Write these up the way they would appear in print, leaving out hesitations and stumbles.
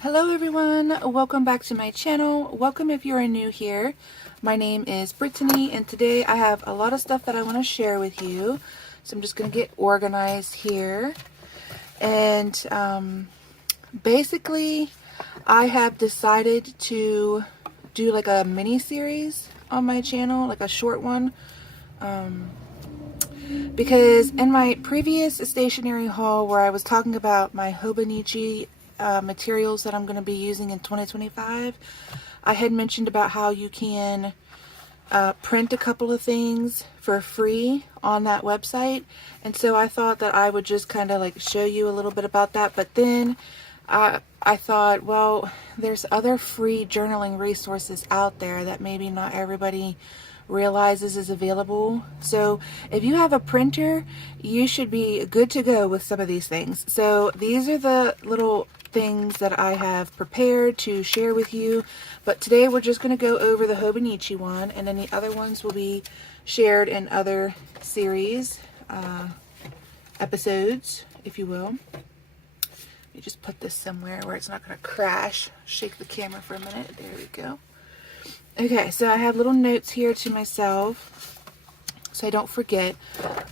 Hello everyone, welcome back to my channel. Welcome if you are new here. My name is Brittany and today I have a lot of stuff that I want to share with you. So I'm just going to get organized here. And basically I have decided to do like a mini series on my channel, like a short one. Because in my previous stationery haul where I was talking about my Hobonichi materials that I'm going to be using in 2025, I had mentioned about how you can print a couple of things for free on that website, and so I thought that I would just kind of like show you a little bit about that. But then I thought, well, there's other free journaling resources out there that maybe not everybody realizes is available. So if you have a printer, you should be good to go with some of these things. So these are the little things that I have prepared to share with you, but today we're just going to go over the Hobonichi one, and then the other ones will be shared in other series episodes, if you will. Let me just put this somewhere where it's not going to crash. Shake the camera for a minute. There we go. Okay, so I have little notes here to myself so I don't forget.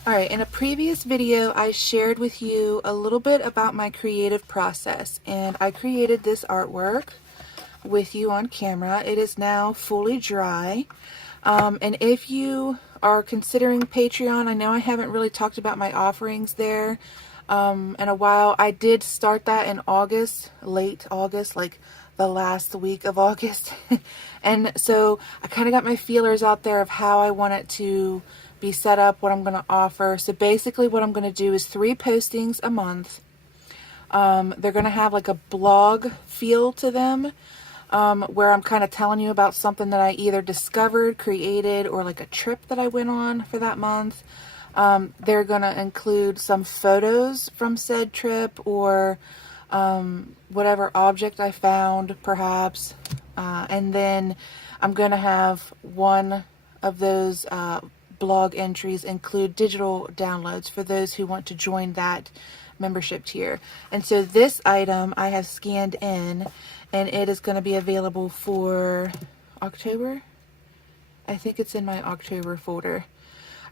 Alright, in a previous video I shared with you a little bit about my creative process, and I created this artwork with you on camera. It is now fully dry. And if you are considering Patreon, I know I haven't really talked about my offerings there in a while. I did start that in August, late August, like the last week of August. And so I kind of got my feelers out there of how I want it to be set up, what I'm going to offer. So basically what I'm going to do is 3 postings a month. They're going to have like a blog feel to them, where I'm kind of telling you about something that I either discovered, created, or like a trip that I went on for that month. They're going to include some photos from said trip, or whatever object I found, perhaps. And then I'm going to have one of those blog entries include digital downloads for those who want to join that membership tier. And so this item I have scanned in, and it is going to be available for October. I think it's in my October folder.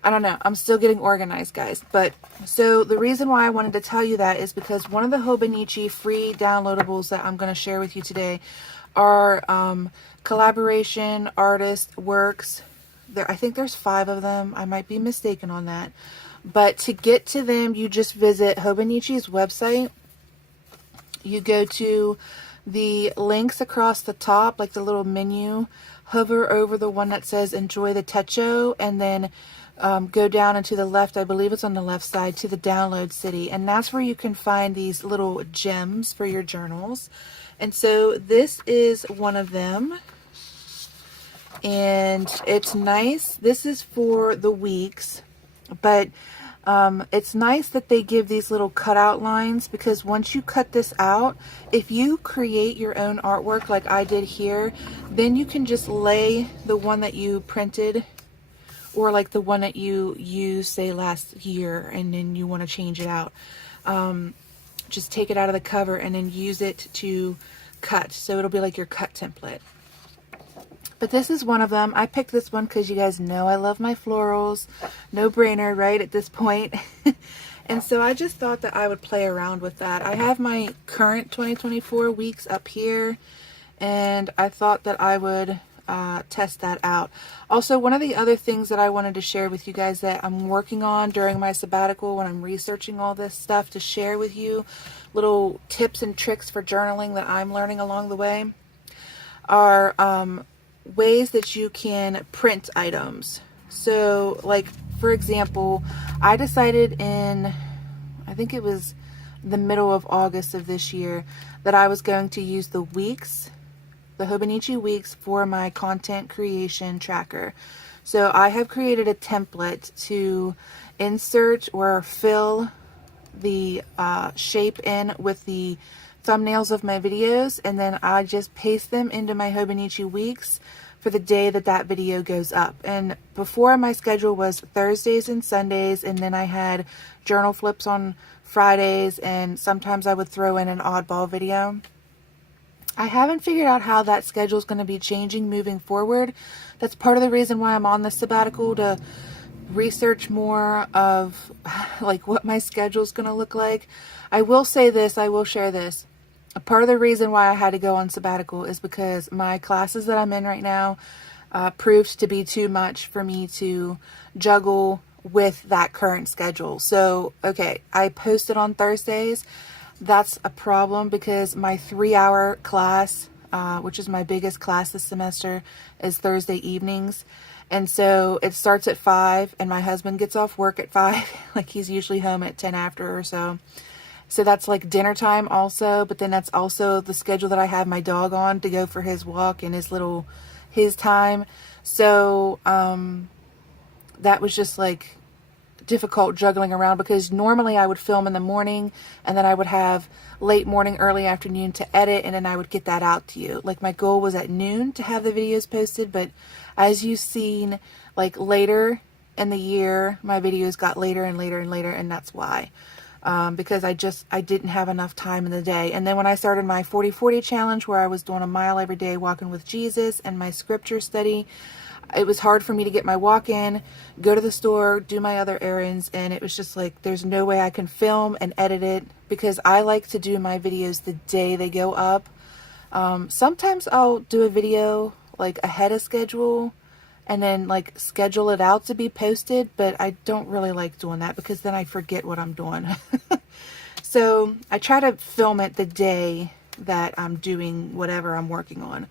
I don't know. I'm still getting organized, guys. But so the reason why I wanted to tell you that is because one of the Hobonichi free downloadables that I'm going to share with you today are collaboration artist works. I think there's 5 of them. I might be mistaken on that. But to get to them, you just visit Hobonichi's website. You go to the links across the top, like the little menu. Hover over the one that says Enjoy the Techo, and then go down and to the left, I believe it's on the left side, to the download city, and that's where you can find these little gems for your journals. And so this is one of them, and it's nice. This is for the weeks, but it's nice that they give these little cutout lines, because once you cut this out, if you create your own artwork like I did here, then you can just lay the one that you printed, or like the one that you used, say, last year, and then you want to change it out. Just take it out of the cover and then use it to cut. So it'll be like your cut template. But this is one of them. I picked this one because you guys know I love my florals. No brainer, right, at this point. And so I just thought that I would play around with that. I have my current 2024 weeks up here, and I thought that I would test that out. Also, one of the other things that I wanted to share with you guys that I'm working on during my sabbatical, when I'm researching all this stuff, to share with you little tips and tricks for journaling that I'm learning along the way, are ways that you can print items. So, like, for example, I decided in, I think it was the middle of August of this year, that I was going to use the weeks, the Hobonichi weeks, for my content creation tracker. So I have created a template to insert or fill the shape in with the thumbnails of my videos, and then I just paste them into my Hobonichi weeks for the day that that video goes up. And before, my schedule was Thursdays and Sundays, and then I had journal flips on Fridays, and sometimes I would throw in an oddball video. I haven't figured out how that schedule is going to be changing moving forward. That's part of the reason why I'm on this sabbatical, to research more of like what my schedule is going to look like. I will say this, I will share this. A part of the reason why I had to go on sabbatical is because my classes that I'm in right now proved to be too much for me to juggle with that current schedule. So, okay, I posted on Thursdays. That's a problem because my 3-hour class, which is my biggest class this semester, is Thursday evenings. And so it starts at 5 and my husband gets off work at 5. Like, he's usually home at 10 after or so. So that's like dinner time also, but then that's also the schedule that I have my dog on to go for his walk and his time. So that was just like difficult juggling around, because normally I would film in the morning and then I would have late morning, early afternoon to edit, and then I would get that out to you. Like, my goal was at noon to have the videos posted, but as you've seen, like later in the year, my videos got later and later and later, and that's why. Because I didn't have enough time in the day. And then when I started my 40-40 challenge, where I was doing a mile every day walking with Jesus, and my scripture study, it was hard for me to get my walk in, go to the store, do my other errands, and it was just like, there's no way I can film and edit it, because I like to do my videos the day they go up. Sometimes I'll do a video like ahead of schedule and then like schedule it out to be posted, but I don't really like doing that because then I forget what I'm doing. So I try to film it the day that I'm doing whatever I'm working on.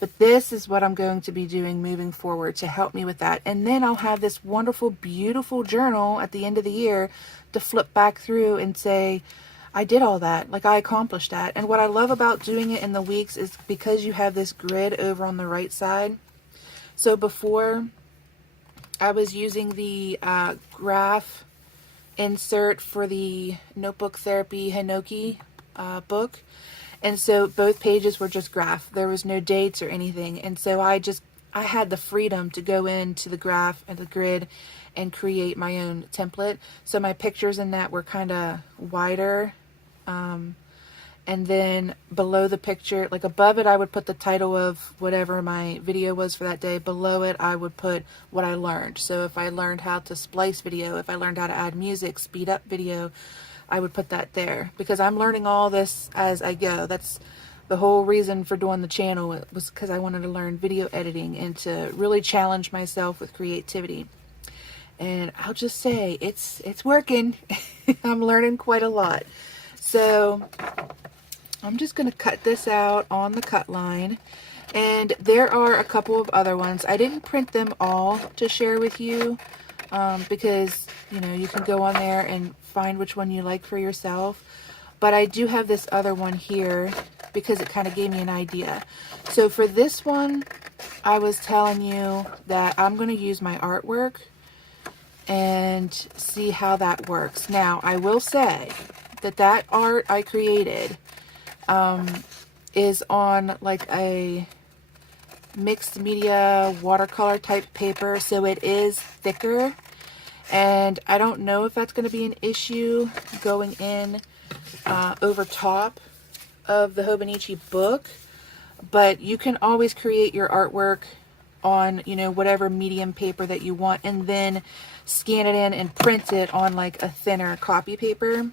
But this is what I'm going to be doing moving forward to help me with that. And then I'll have this wonderful, beautiful journal at the end of the year to flip back through and say, I did all that. Like, I accomplished that. And what I love about doing it in the weeks is because you have this grid over on the right side. So before, I was using the graph insert for the Notebook Therapy Hinoki book. And so both pages were just graph. There was no dates or anything. And so I had the freedom to go into the graph and the grid and create my own template. So my pictures in that were kind of wider. And then below the picture, like above it, I would put the title of whatever my video was for that day. Below it, I would put what I learned. So if I learned how to splice video, if I learned how to add music, speed up video, I would put that there, because I'm learning all this as I go. That's the whole reason for doing the channel. It was because I wanted to learn video editing and to really challenge myself with creativity. And I'll just say, it's working. I'm learning quite a lot. So I'm just going to cut this out on the cut line. And there are a couple of other ones. I didn't print them all to share with you because, you know, you can go on there and find which one you like for yourself. But I do have this other one here because it kind of gave me an idea. So for this one, I was telling you that I'm going to use my artwork and see how that works. Now, I will say that art I created is on like a mixed media watercolor type paper, so it is thicker, and I don't know if that's going to be an issue going in over top of the Hobonichi book, but you can always create your artwork on, you know, whatever medium paper that you want, and then scan it in and print it on like a thinner copy paper.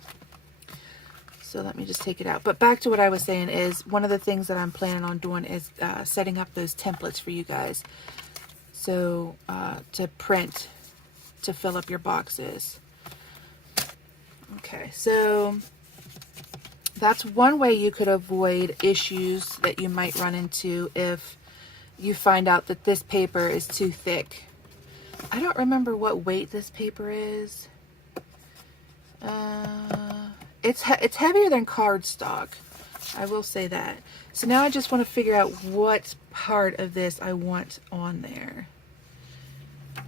So let me just take it out. But back to what I was saying is, one of the things that I'm planning on doing is setting up those templates for you guys. So to print, to fill up your boxes. Okay, so that's one way you could avoid issues that you might run into if you find out that this paper is too thick. I don't remember what weight this paper is. It's heavier than cardstock. I will say that. So now I just want to figure out what part of this I want on there.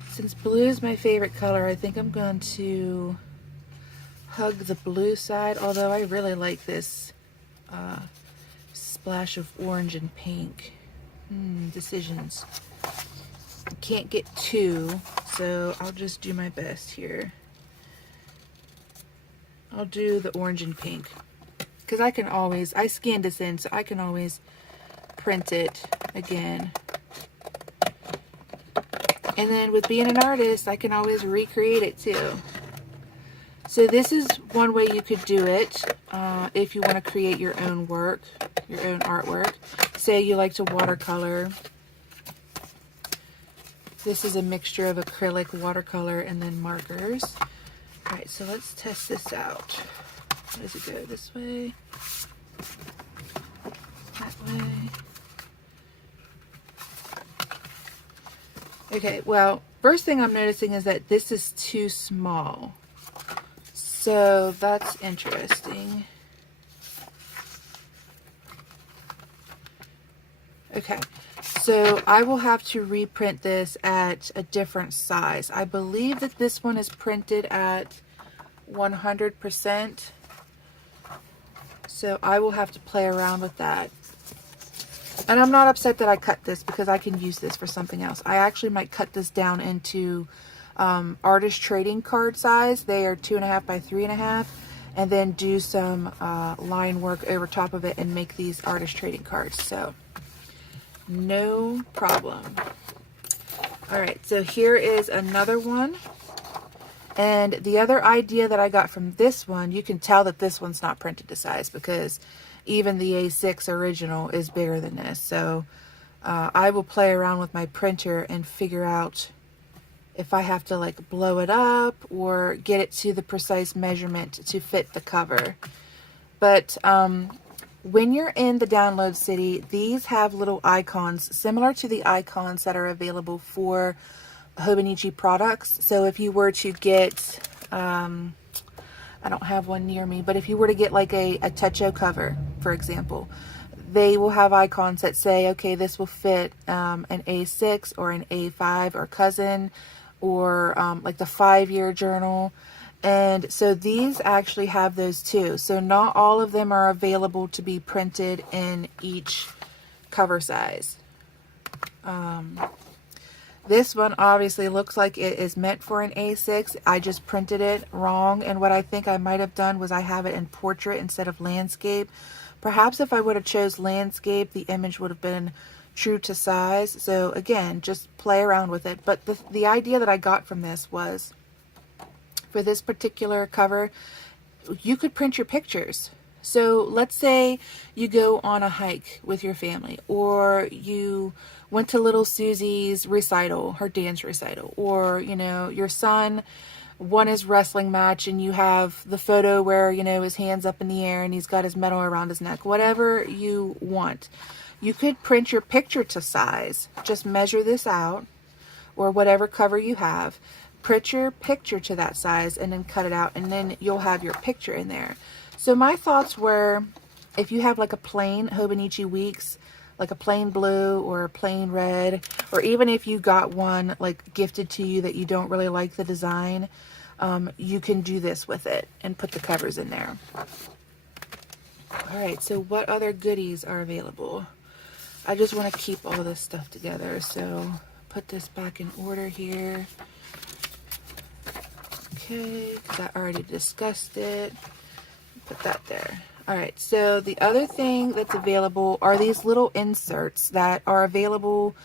Since blue is my favorite color, I think I'm going to hug the blue side, although I really like this splash of orange and pink. Decisions. I can't get two, so I'll just do my best here. I'll do the orange and pink, because I scanned this in, so I can always reprint it again. And then with being an artist, I can always recreate it too. So this is one way you could do it if you want to create your own work, your own artwork. Say you like to watercolor. This is a mixture of acrylic, watercolor, and then markers. All right, so let's test this out. How does it go? This way? That way? Okay, well, first thing I'm noticing is that this is too small. So that's interesting. Okay, so I will have to reprint this at a different size. I believe that this one is printed at 100%. So I will have to play around with that. And I'm not upset that I cut this because I can use this for something else. I actually might cut this down into artist trading card size. They are 2.5 by 3.5, and then do some line work over top of it and make these artist trading cards. So no problem. All right, so here is another one. And the other idea that I got from this one, you can tell that this one's not printed to size because even the A6 original is bigger than this. So I will play around with my printer and figure out if I have to like blow it up or get it to the precise measurement to fit the cover. But when you're in the download city, these have little icons similar to the icons that are available for Hobonichi products. So if you were to get, I don't have one near me, but if you were to get like a Techo cover, for example, they will have icons that say, okay, this will fit an A6 or an A5 or cousin, or like the 5-year journal. And so these actually have those too. So not all of them are available to be printed in each cover size. This one obviously looks like it is meant for an A6. I just printed it wrong, and what I think I might have done was I have it in portrait instead of landscape. Perhaps if I would have chose landscape, the image would have been true to size. So again, just play around with it. But the idea that I got from this was, for this particular cover, you could print your pictures. So let's say you go on a hike with your family, or you went to little Susie's recital, her dance recital, or, you know, your son won his wrestling match and you have the photo where, you know, his hand's up in the air and he's got his medal around his neck, whatever you want. You could print your picture to size. Just measure this out, or whatever cover you have, print your picture to that size and then cut it out, and then you'll have your picture in there. So my thoughts were, if you have like a plain Hobonichi Weeks, like a plain blue or a plain red, or even if you got one like gifted to you that you don't really like the design, you can do this with it and put the covers in there. All right, so what other goodies are available? I just want to keep all this stuff together, so put this back in order here. Okay, because I already discussed it. Put that there. All right, so the other thing that's available are these little inserts that are available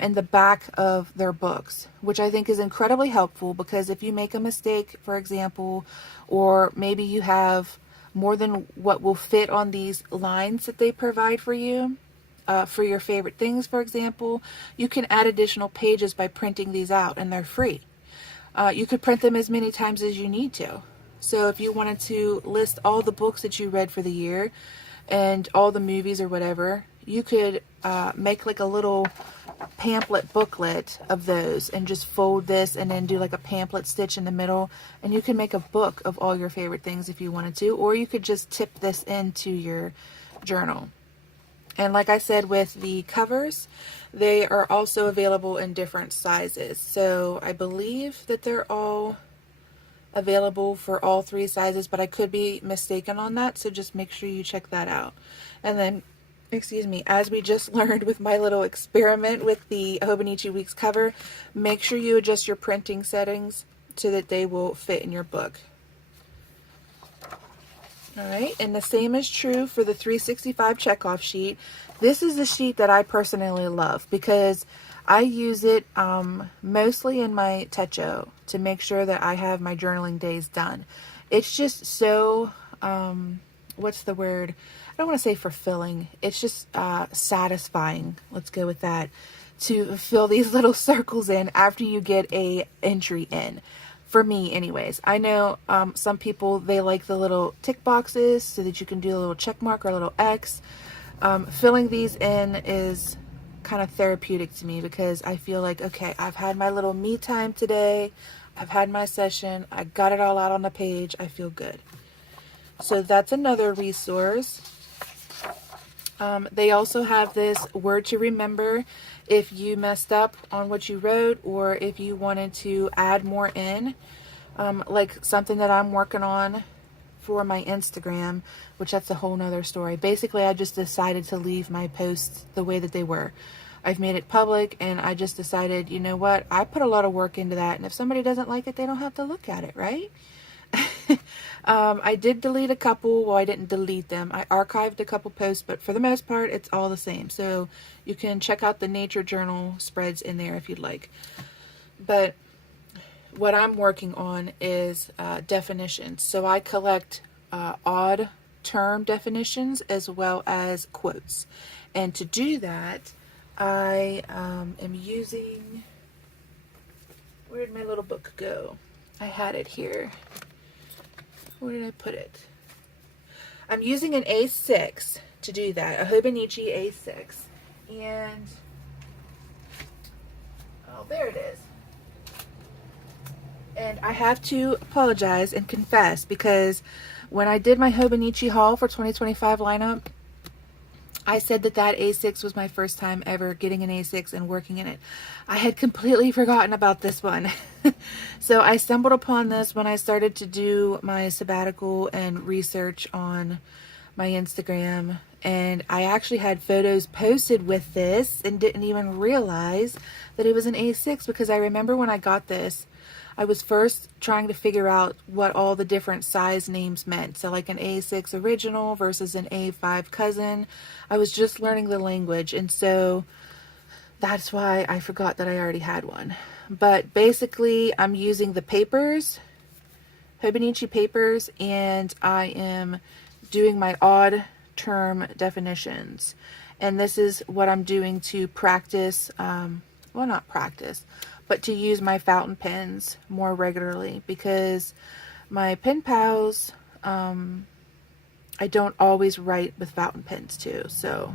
in the back of their books, which I think is incredibly helpful, because if you make a mistake, for example, or maybe you have more than what will fit on these lines that they provide for you, for your favorite things, for example, you can add additional pages by printing these out, and they're free. You could print them as many times as you need to. So if you wanted to list all the books that you read for the year and all the movies or whatever, you could make like a little pamphlet booklet of those and just fold this and then do like a pamphlet stitch in the middle, and you can make a book of all your favorite things if you wanted to, or you could just tip this into your journal. And like I said, with the covers, they are also available in different sizes. So I believe that they're all available for all 3 sizes, but I could be mistaken on that, so just make sure you check that out. And then, excuse me, as we just learned with my little experiment with the Hobonichi Weeks cover, make sure you adjust your printing settings so that they will fit in your book. All right, and the same is true for the 365 checkoff sheet. This is the sheet that I personally love because I use it mostly in my techo to make sure that I have my journaling days done. It's just so, what's the word? I don't want to say fulfilling. It's just satisfying. Let's go with that. To fill these little circles in after you get a entry in. For me anyways. I know some people, they like the little tick boxes so that you can do a little check mark or a little X. Filling these in is kind of therapeutic to me because I feel like, okay, I've had my little me time today. I've had my session. I got it all out on the page. I feel good. So that's another resource. They also have this word to remember if you messed up on what you wrote or if you wanted to add more in, like something that I'm working on for my Instagram, which that's a whole nother story. Basically, I just decided to leave my posts the way that they were. I've made it public and I just decided, you know what, I put a lot of work into that, and if somebody doesn't like it, they don't have to look at it, right? I did delete a couple. Well, I didn't delete them. I archived a couple posts, but for the most part, it's all the same. So you can check out the nature journal spreads in there if you'd like. But what I'm working on is definitions. So I collect odd term definitions as well as quotes. And to do that, I am using, where did my little book go? I had it here. Where did I put it? I'm using an A6 to do that, a Hobonichi A6. And, oh, there it is. And I have to apologize and confess because when I did my Hobonichi haul for 2025 lineup, I said that A6 was my first time ever getting an A6 and working in it. I had completely forgotten about this one. So I stumbled upon this when I started to do my sabbatical and research on my Instagram. And I actually had photos posted with this and didn't even realize that it was an A6 because I remember when I got this, I was first trying to figure out what all the different size names meant. So like an A6 original versus an A5 cousin. I was just learning the language, and so that's why I forgot that I already had one. But basically, I'm using the papers, Hobonichi papers, and I am doing my odd term definitions. And this is what I'm doing to practice, well, not practice, but to use my fountain pens more regularly because my pen pals, I don't always write with fountain pens too. So,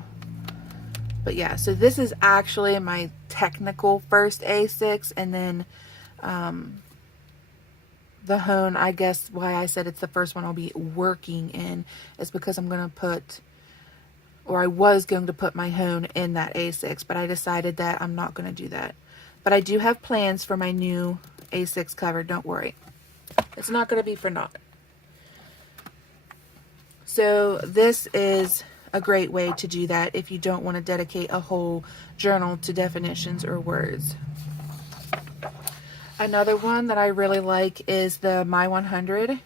but yeah, so this is actually my technical first A6, and then the hone, I guess why I said it's the first one I'll be working in is because I'm going to put, or I was going to put my hone in that A6, but I decided that I'm not going to do that. But I do have plans for my new A6 cover, don't worry. It's not going to be for naught. So this is a great way to do that if you don't want to dedicate a whole journal to definitions or words. Another one that I really like is the My 100.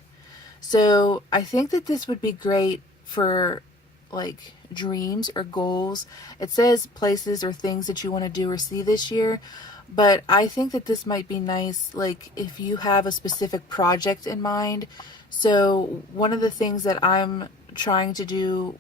So I think that this would be great for like dreams or goals. It says places or things that you want to do or see this year, but I think that this might be nice like if you have a specific project in mind. So one of the things that I'm trying to do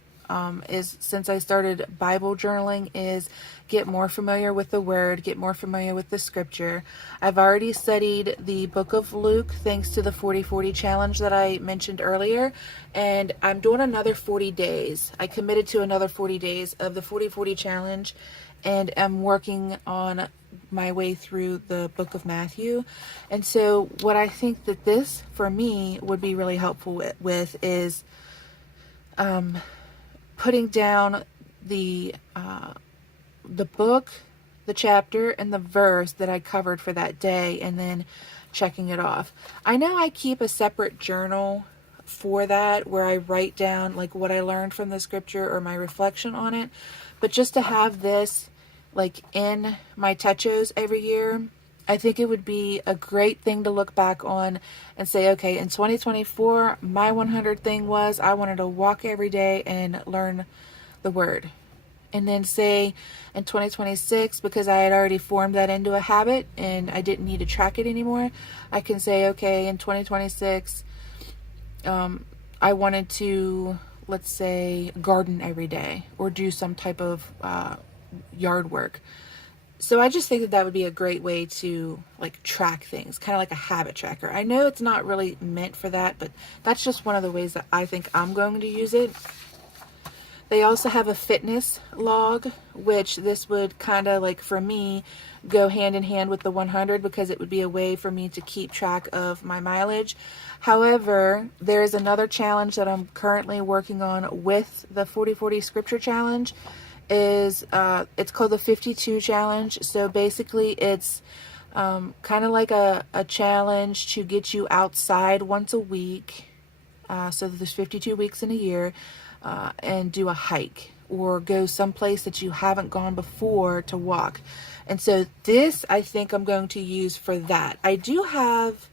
is, since I started Bible journaling, is get more familiar with the word, get more familiar with the scripture. I've already studied the book of Luke thanks to the 40-40 challenge that I mentioned earlier, and I'm doing another 40 days. I committed to another 40 days of the 40-40 challenge, and I'm working on my way through the book of Matthew. And so what I think that this for me would be really helpful with is putting down the book, the chapter, and the verse that I covered for that day, and then checking it off. I know I keep a separate journal for that where I write down like what I learned from the scripture or my reflection on it, but just to have this like in my techos every year, I think it would be a great thing to look back on and say, okay, in 2024, my 100 thing was I wanted to walk every day and learn the word. And then say in 2026, because I had already formed that into a habit and I didn't need to track it anymore, I can say, okay, in 2026, I wanted to, let's say, garden every day or do some type of yard work. So I just think that that would be a great way to like track things, kind of like a habit tracker. I know it's not really meant for that, but that's just one of the ways that I think I'm going to use it. They also have a fitness log, which this would kind of like for me go hand in hand with the 100 because it would be a way for me to keep track of my mileage. However, there is another challenge that I'm currently working on with the 40/40 scripture challenge. It's called the 52 challenge. So basically it's kind of like a challenge to get you outside once a week. So there's 52 weeks in a year, and do a hike or go someplace that you haven't gone before to walk. And so this I think I'm going to use for that. I do have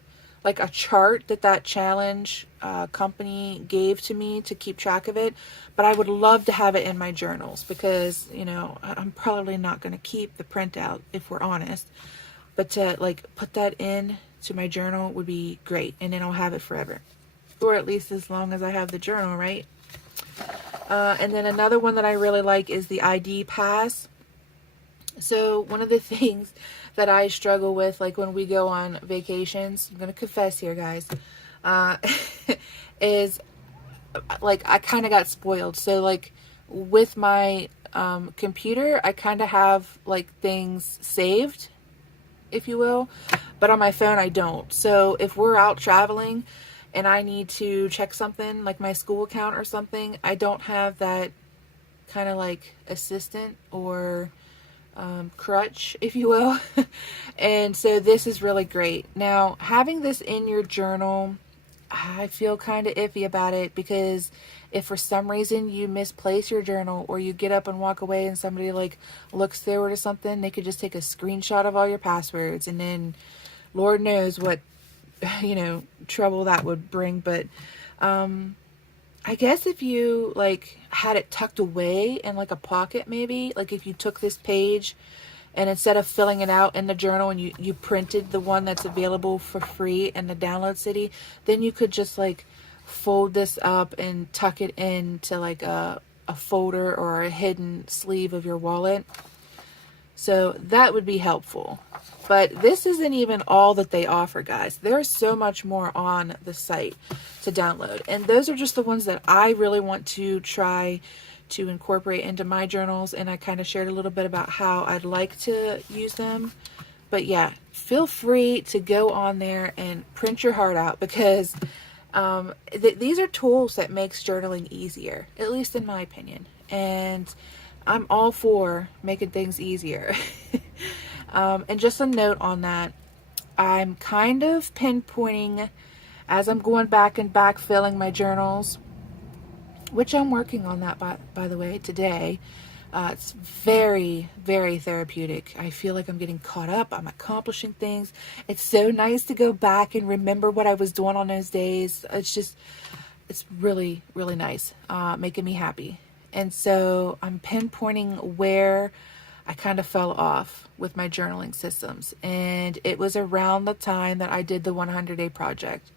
like a chart that challenge company gave to me to keep track of it, but I would love to have it in my journals because, you know, I'm probably not going to keep the printout if we're honest, but to like put that in to my journal would be great, and then I'll have it forever, or at least as long as I have the journal, right? And then another one that I really like is the ID pass. So one of the things that I struggle with, like when we go on vacations, I'm going to confess here, guys, is like I kind of got spoiled. So like with my computer, I kind of have like things saved, if you will, but on my phone I don't. So if we're out traveling and I need to check something like my school account or something, I don't have that kind of like assistant or crutch, if you will. And so this is really great. Now, having this in your journal, I feel kind of iffy about it because if for some reason you misplace your journal or you get up and walk away and somebody like looks through it or something, they could just take a screenshot of all your passwords, and then Lord knows what, you know, trouble that would bring. But I guess if you like had it tucked away in like a pocket, maybe like if you took this page and instead of filling it out in the journal and you printed the one that's available for free in the download city, then you could just like fold this up and tuck it into like a folder or a hidden sleeve of your wallet. So that would be helpful. But this isn't even all that they offer, guys. There's so much more on the site to download. And those are just the ones that I really want to try to incorporate into my journals. And I kind of shared a little bit about how I'd like to use them. But yeah, feel free to go on there and print your heart out because these are tools that makes journaling easier, at least in my opinion. And I'm all for making things easier. And just a note on that, I'm kind of pinpointing as I'm going back and backfilling my journals, which I'm working on that by the way today. It's very, very therapeutic. I feel like I'm getting caught up. I'm accomplishing things. It's so nice to go back and remember what I was doing on those days. It's really, really nice, making me happy. And so I'm pinpointing where I kind of fell off with my journaling systems. And it was around the time that I did the 100-day project.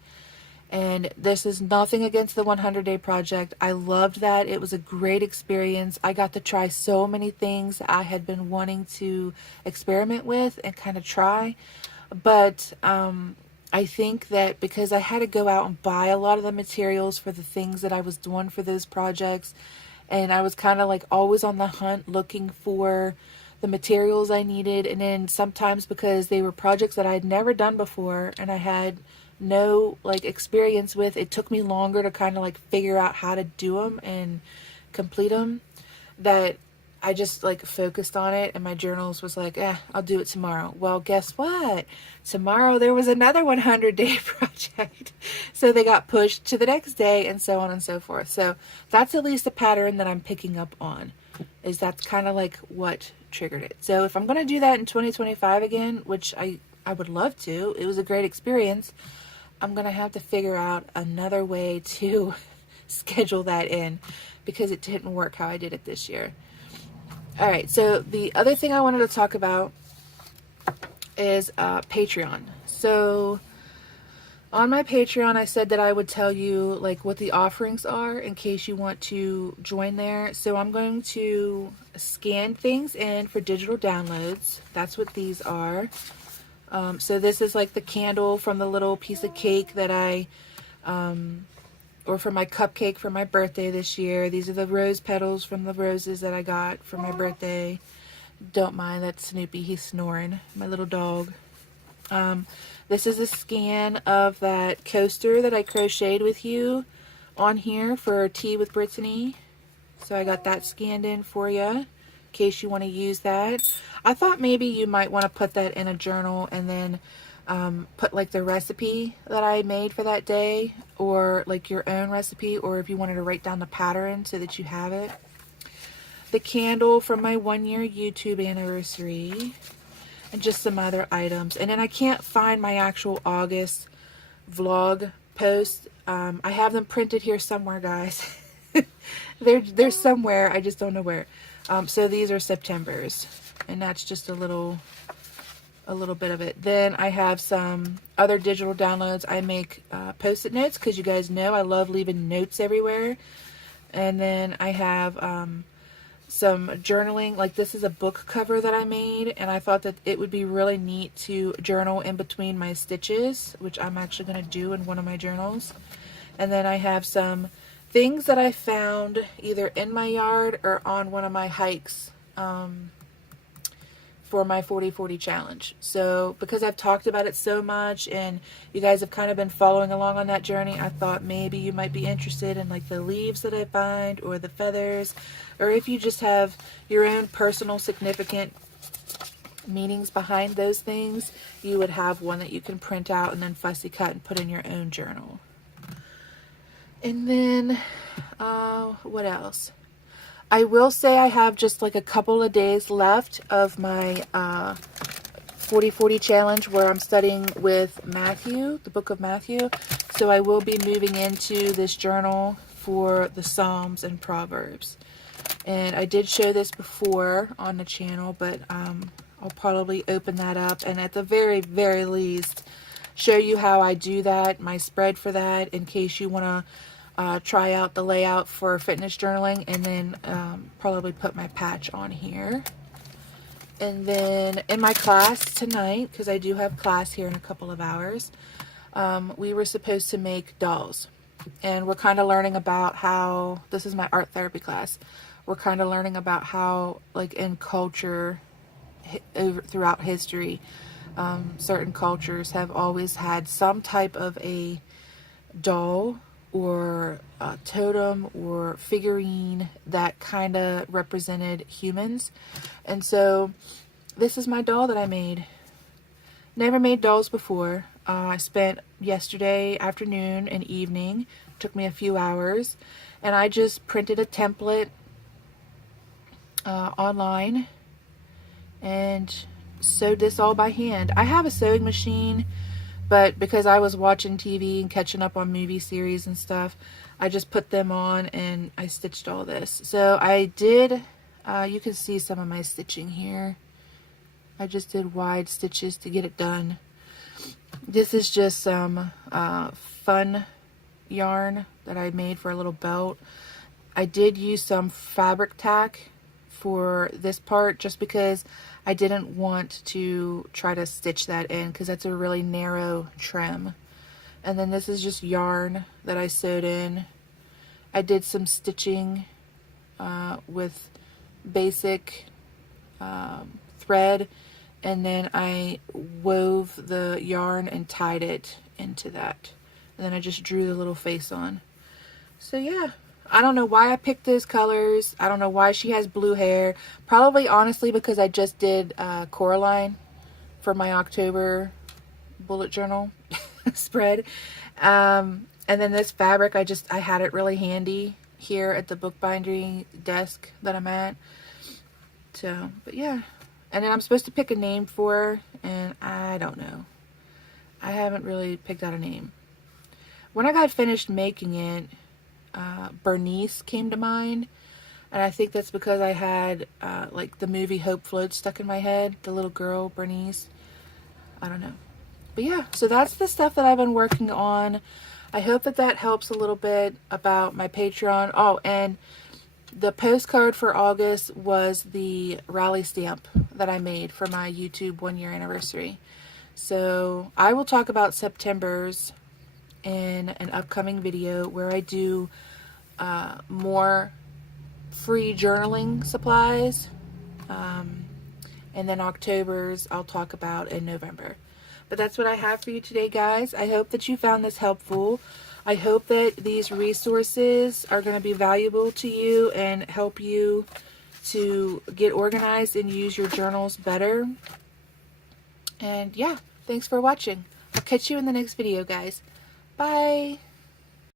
And this is nothing against the 100-day project. I loved that. It was a great experience. I got to try so many things that I had been wanting to experiment with and kind of try. But I think that because I had to go out and buy a lot of the materials for the things that I was doing for those projects, and I was kind of like always on the hunt looking for the materials I needed. And then sometimes because they were projects that I had never done before and I had no like experience with, it took me longer to kind of like figure out how to do them and complete them, that I just like focused on it, and my journals was like, I'll do it tomorrow. Well, guess what? Tomorrow there was another 100-day project. So they got pushed to the next day and so on and so forth. So that's at least a pattern that I'm picking up on, is that's kind of like what triggered it. So if I'm going to do that in 2025 again, which I I would love to. It was a great experience. I'm going to have to figure out another way to schedule that in because it didn't work how I did it this year. All right, so the other thing I wanted to talk about is Patreon. So on my Patreon, I said that I would tell you like what the offerings are in case you want to join there. So I'm going to scan things in for digital downloads. That's what these are. So this is like the candle from the little piece of cake that or for my cupcake for my birthday this year. These are the rose petals from the roses that I got for my birthday. Don't mind, that's Snoopy, he's snoring, my little dog. This is a scan of that coaster that I crocheted with you on here for Tea with Brittany. So I got that scanned in for you in case you want to use that. I thought maybe you might want to put that in a journal and then put like the recipe that I made for that day, or like your own recipe, or if you wanted to write down the pattern so that you have it. The candle from my 1-year YouTube anniversary, and just some other items. And then I can't find my actual August vlog post. I have them printed here somewhere, guys. they're somewhere, I just don't know where. So these are September's, and that's just a little bit of it. Then I have some other digital downloads. I make post-it notes because you guys know I love leaving notes everywhere. And then I have some journaling. Like this is a book cover that I made, and I thought that it would be really neat to journal in between my stitches, which I'm actually going to do in one of my journals. And then I have some things that I found either in my yard or on one of my hikes for my 40-40 challenge. So because I've talked about it so much and you guys have kind of been following along on that journey, I thought maybe you might be interested in like the leaves that I find or the feathers, or if you just have your own personal significant meanings behind those things, you would have one that you can print out and then fussy cut and put in your own journal. And then what else? I will say I have just like a couple of days left of my 40-40 challenge where I'm studying with Matthew, the book of Matthew. So I will be moving into this journal for the Psalms and Proverbs. And I did show this before on the channel, but I'll probably open that up and at the very, very least show you how I do that, my spread for that, in case you want to try out the layout for fitness journaling, and then probably put my patch on here. And then in my class tonight, because I do have class here in a couple of hours, we were supposed to make dolls, and we're kind of learning about how, this is my art therapy class, we're kind of learning about how like in culture throughout history, certain cultures have always had some type of a doll or a totem or figurine that kind of represented humans. And so this is my doll that I made. Never made dolls before. I spent yesterday afternoon and evening, took me a few hours, and I just printed a template online and sewed this all by hand. I have a sewing machine, but because I was watching TV and catching up on movie series and stuff, I just put them on and I stitched all this. So I did, you can see some of my stitching here. I just did wide stitches to get it done. This is just some fun yarn that I made for a little belt. I did use some fabric tack for this part just because I didn't want to try to stitch that in because that's a really narrow trim. And then this is just yarn that I sewed in. I did some stitching with basic thread, and then I wove the yarn and tied it into that. And then I just drew the little face on. So yeah. I don't know why I picked those colors. I don't know why she has blue hair. Probably, honestly, because I just did Coraline for my October bullet journal spread. And then this fabric, I had it really handy here at the bookbinding desk that I'm at. So, but yeah. And then I'm supposed to pick a name for her, and I don't know. I haven't really picked out a name. When I got finished making it, Bernice came to mind. And I think that's because I had like the movie Hope Floats stuck in my head. The little girl, Bernice. I don't know. But yeah, so that's the stuff that I've been working on. I hope that that helps a little bit about my Patreon. Oh, and the postcard for August was the rally stamp that I made for my YouTube 1-year anniversary. So I will talk about September's in an upcoming video where I do more free journaling supplies. And then October's I'll talk about in November. But that's what I have for you today, guys. I hope that you found this helpful. I hope that these resources are going to be valuable to you and help you to get organized and use your journals better. And yeah, thanks for watching. I'll catch you in the next video, guys. Bye.